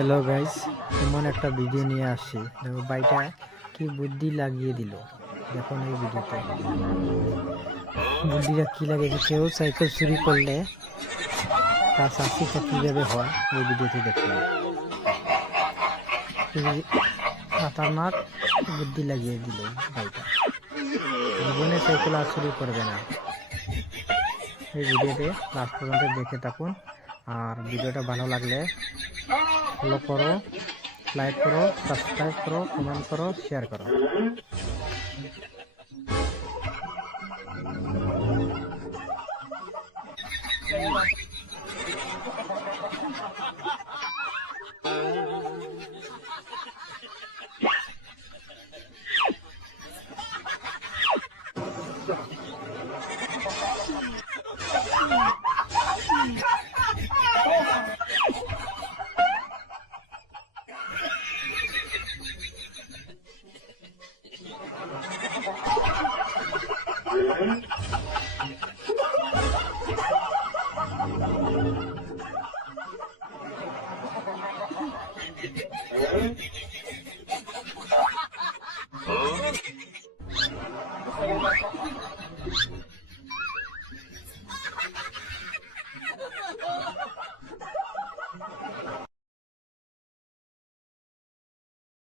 Hello guys, এমন একটা video নিয়ে আসছি। দেখো বাইটা কি বুদ্ধি লাগিয়ে দিল। দেখুন এই ভিডিওতে বুদ্ধিটা কি লাগিয়েছে। কেউ সাইকেল চুরি করলে তার শাস্তিটা কিভাবে হয় এই ভিডিওতে দেখুন। খতরনাক বুদ্ধি লাগিয়ে দিল বাইটা। জীবনে সাইকেল আর চুরি করবে না। এই ভিডিওতে লাস্ট পর্যন্ত দেখে থাকুন। আর ভিডিওটা ভালো লাগলে ফলো করো, লাইক করো, সাবস্ক্রাইব করো, কমেন্ট করো, শেয়ার করো।